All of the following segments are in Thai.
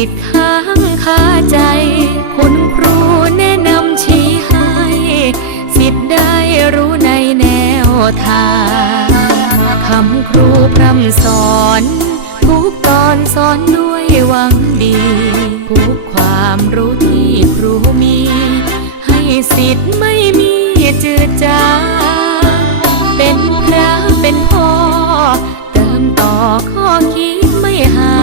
ติดค้างคาใจคุณครูแนะนำชี้ให้ สิทธิ์ได้รู้ในแนวทางคำครูพร่ำสอนทุกตอนสอนด้วยหวังดีทุกความรู้ที่ครูมี ให้สิทธิ์ไม่มีจืดจางเป็นพระเป็นพ่อ เติมต่อข้อคิดไม่หา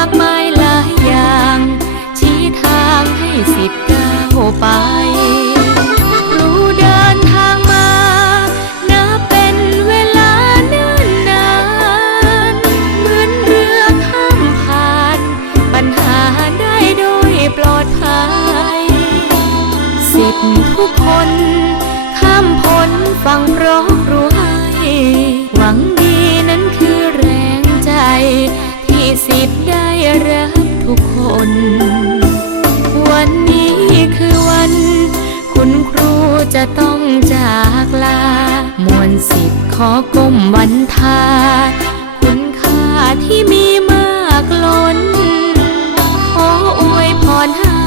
ากมายหลายอย่าง ชี้ทางให้สิทธิ์ก้าวไปรู้เดินทางมานับเป็นเวลาเนิ่นนานเหมือนเรือข้ามผ่านปัญหาได้โดยปลอดภัยสิทธิ์ทุกคนข้ามพ้นฟังเพราะครูให้ หวังดีนั้นคือแรงใจที่สิทธิ์ได้ รับทุกคน วันนี้คือวัน คุณครูจะต้องจากลามวลสิทธิ์ขอก้มวันทา คุณค่าที่มีมากล้น ขออวยพรให้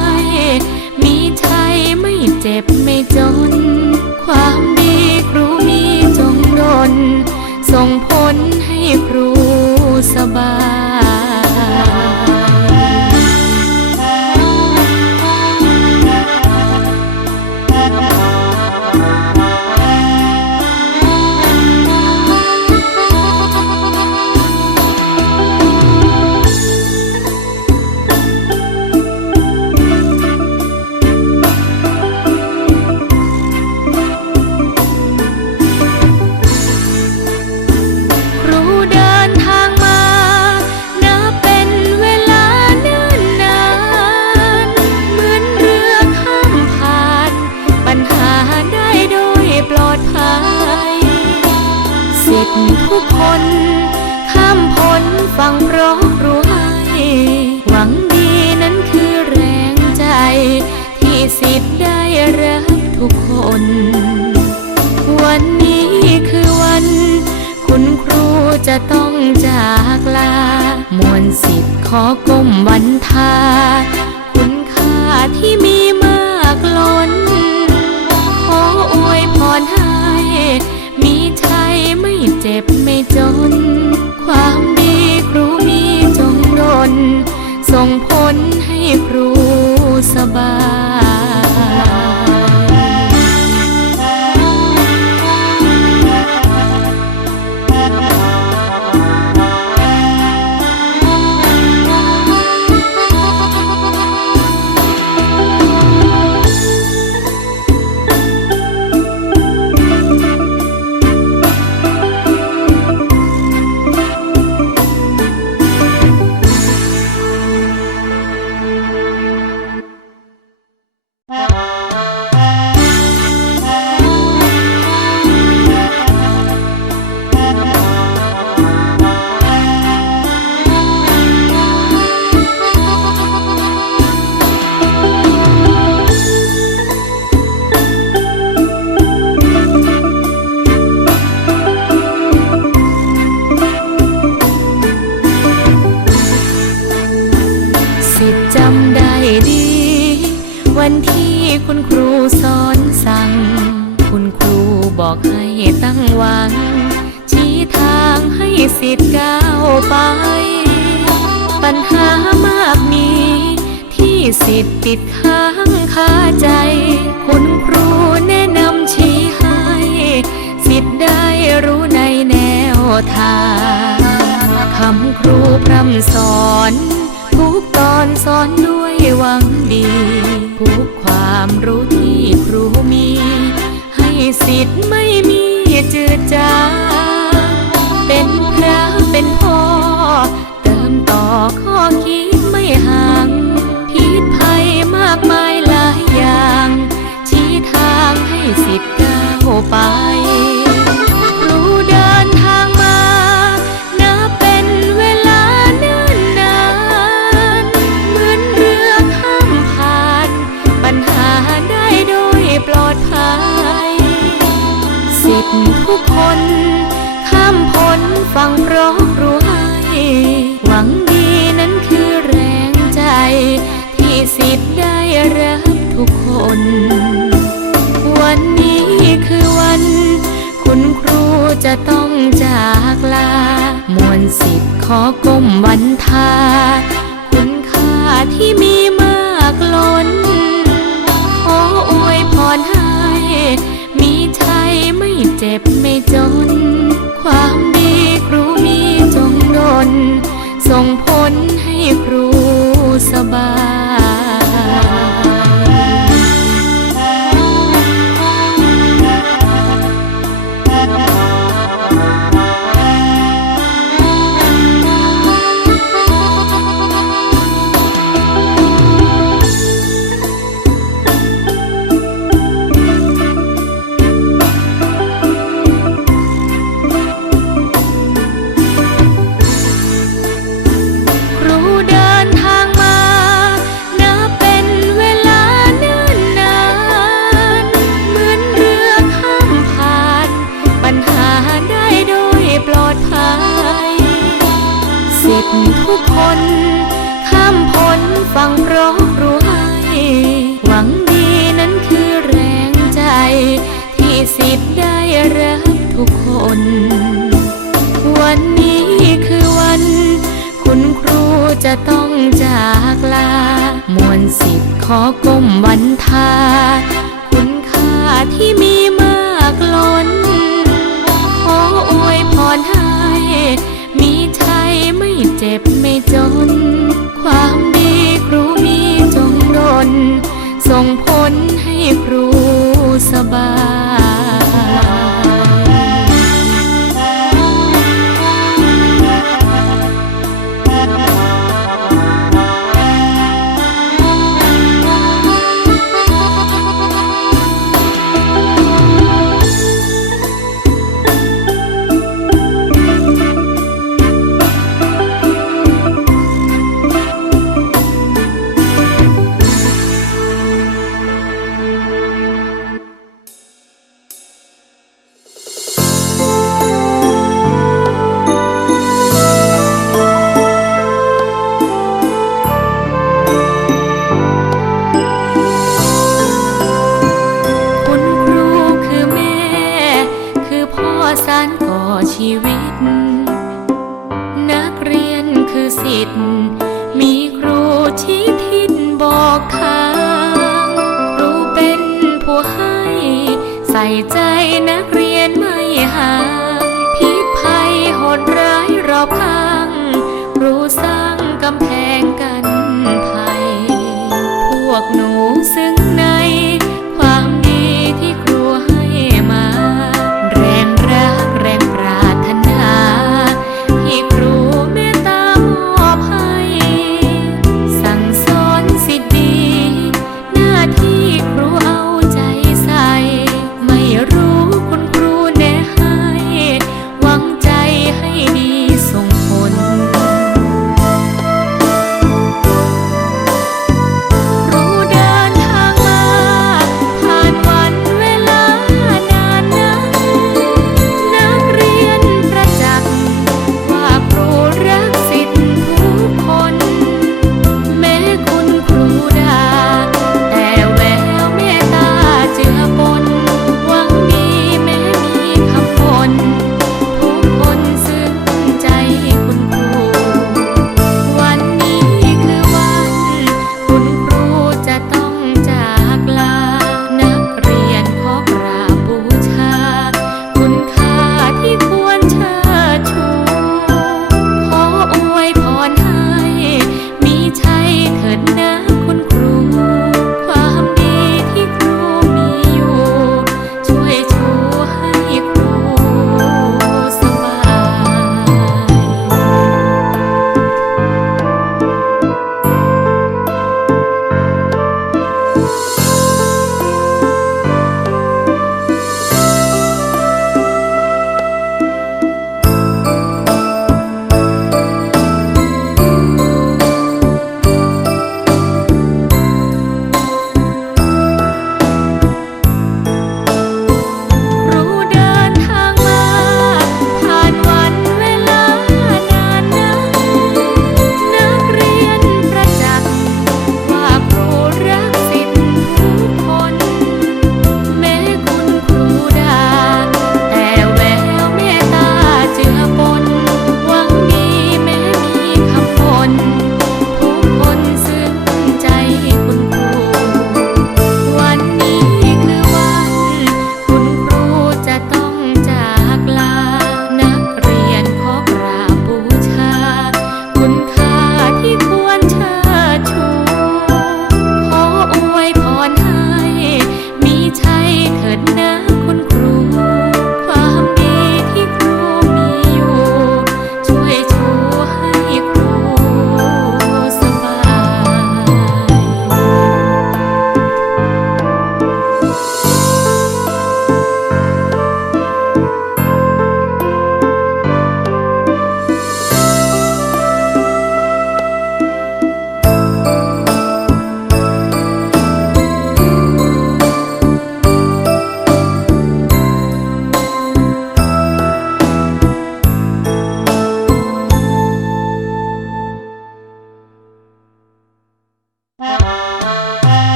มีชัยไม่เจ็บไม่จน ความดีครูมีจงดลส่งผลให้ครู ขอก้มวันทา คุณค่าที่มีมากล้น ขออวยพรให้ มีชัยไม่เจ็บไม่จน ความดีครูมีจงดลส่งผลให้ครูสบาย สิทธิ์จำได้ดี วันที่คุณครูสอนสั่ง คุณครูบอกให้ตั้งหวัง ชี้ทางให้สิทธิ์ก้าวไป ปัญหามากมีที่สิทธิ์ติดค้างคาใจ คุณครูแนะนำชี้ให้ สิทธิ์ได้รู้ในแนวทางคำครูพร่ำสอนทุก อนสอนด้วยหวังดีทุกความรู้ที่ครูมี ให้สิทธิ์ไม่มีจืดจางเป็นพระเป็นพ่อ เติมต่อข้อคิดไม่ห่าง พิษภัยมากมายหลายอย่าง ชี้ทางให้สิทธิ์ก้าวไป จะต้องจากลามวลสิทธิ์ขอก้มวันทา คุณค่าที่มีมากล้น ขออวยพรให้ มีชัยไม่เจ็บไม่จน ความดีครูมีจงดลส่งผลให้ครูสบาย จะต้องจากลามวลสิทธิ์ขอก้มวันทา คุณค่าที่มีมากล้น ขออวยพรให้ มีชัยไม่เจ็บไม่จน ความดีครูมีจงดลส่งผลให้ครูสบาย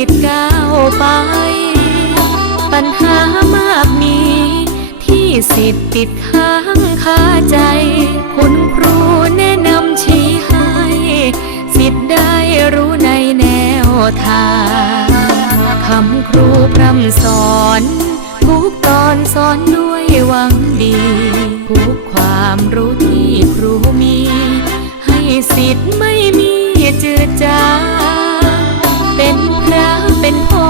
สิทธิ์ก้าวไป ปัญหามากมี ที่สิทธิ์ติดค้างคาใจ คุณครูแนะนำชี้ให้ สิทธิ์ได้รู้ในแนวทางคำครูพร่ำสอนทุกตอนสอนด้วยหวังดีทุกความรู้ที่ครูมี ให้สิทธิ์ไม่มีเจืดจาง ระเป็นพ่อ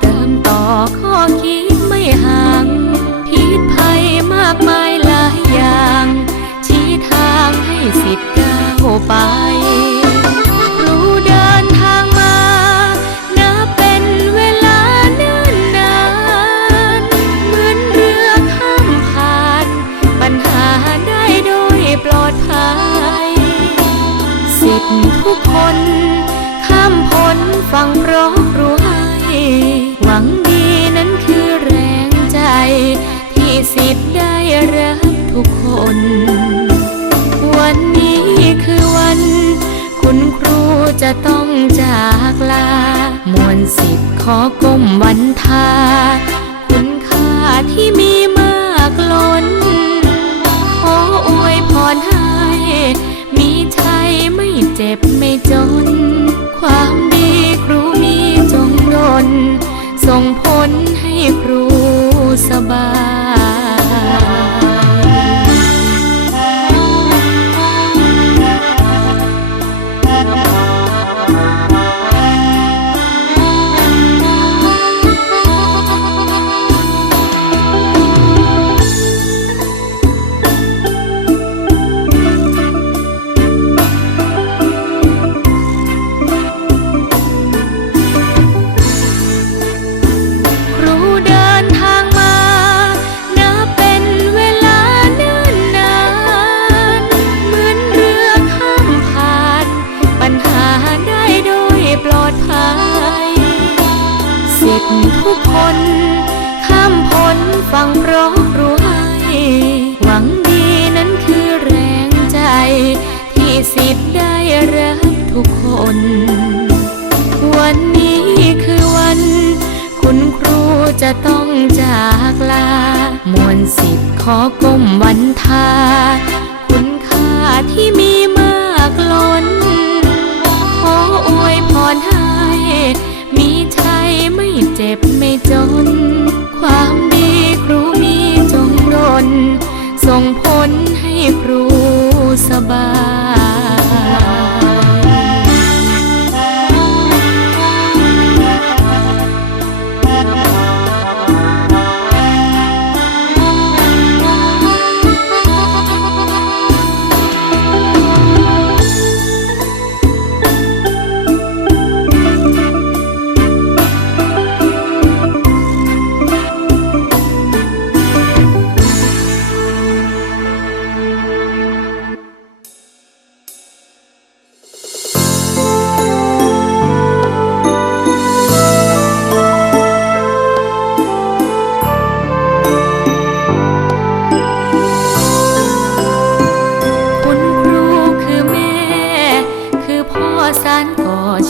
เติมต่อข้อคิดไม่ห่าง พิษภัยมากมายหลายอย่าง ชี้ทางให้สิทธิ์ก้าวไปรูเดินทางมาหน้าเป็นเวลาเนิ่นนานเหมือนเรือข้ามผ่านปัญหาได้โดยปลอดภัยสิบทุกคน ฟังราะครูให้หวังดีนั้นคือแรงใจ ที่สิทธิ์ได้รับทุกคน วันนี้คือวัน คุณครูจะต้องจากลามวลสิทธิ์ขอก้มวันทา คุณค่าที่มีมากล้น ขออวยพรให้ มีชัยไม่เจ็บไม่จน ความ ส่งผลให้ครูสบาย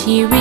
ก่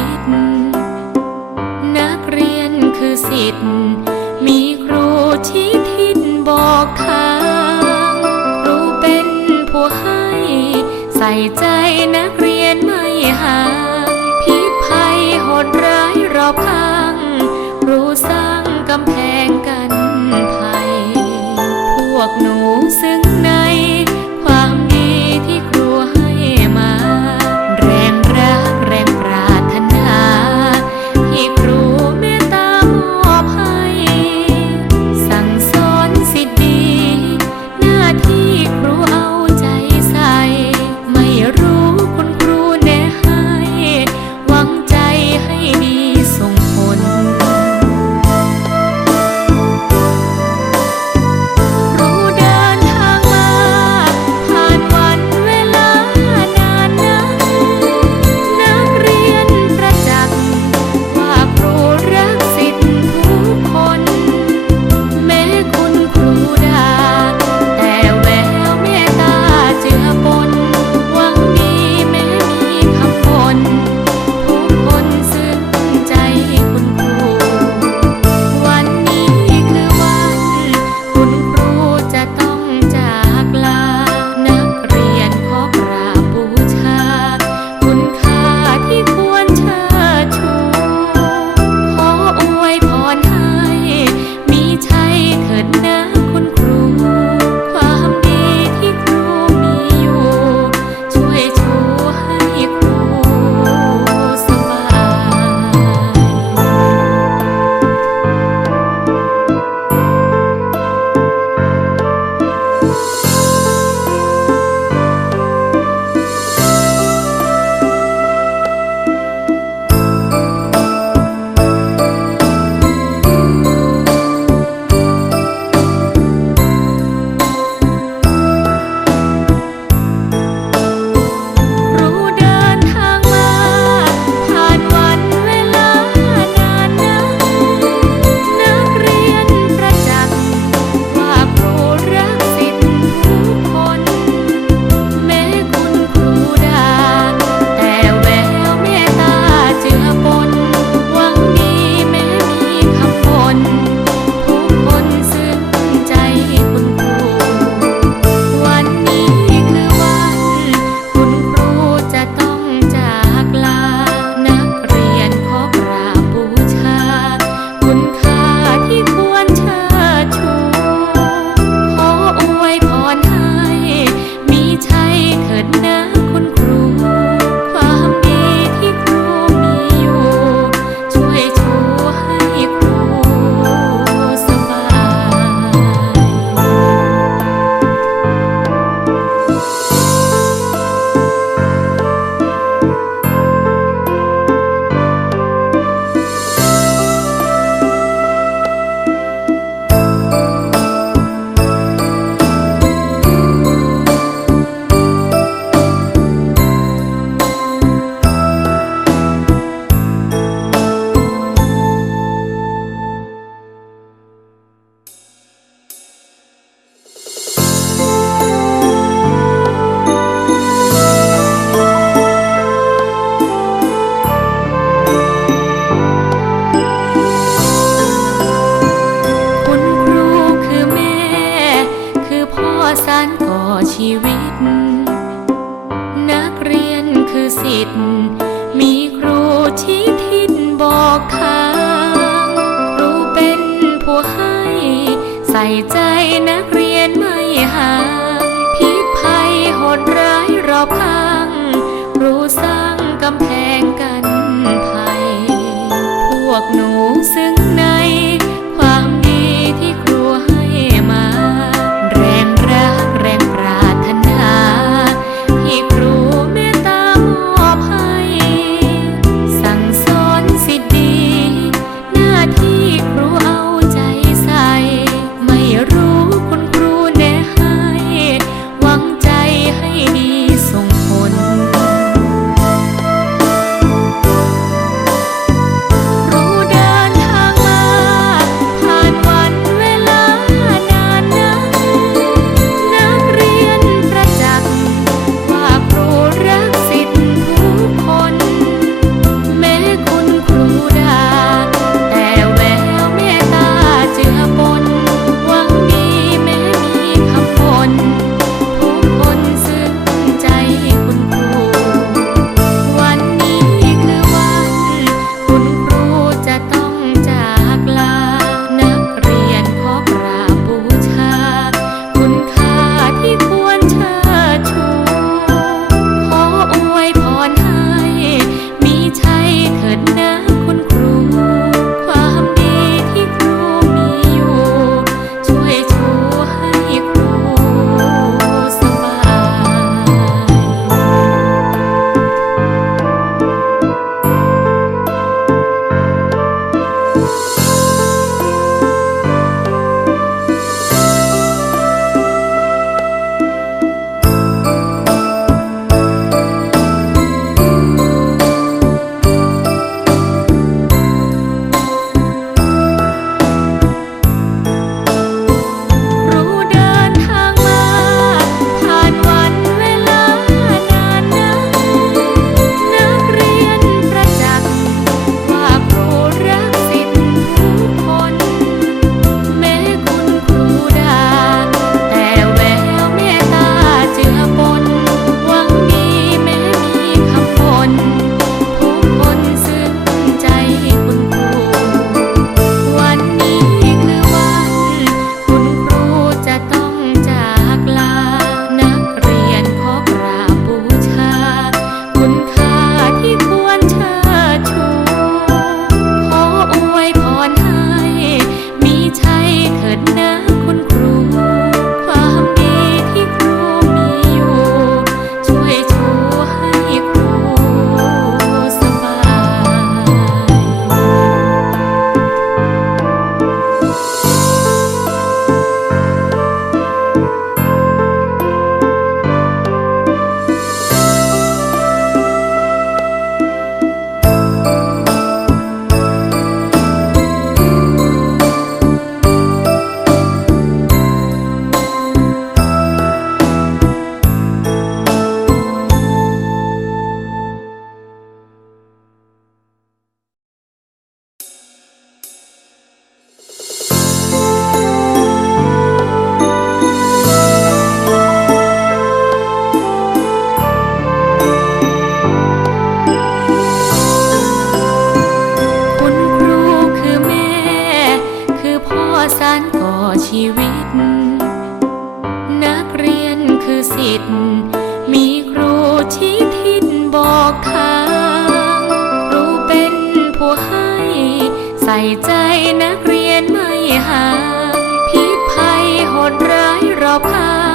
ใส่ใจนักเรียนไม่ห่างพิภัยโหดร้ายรอบข้าง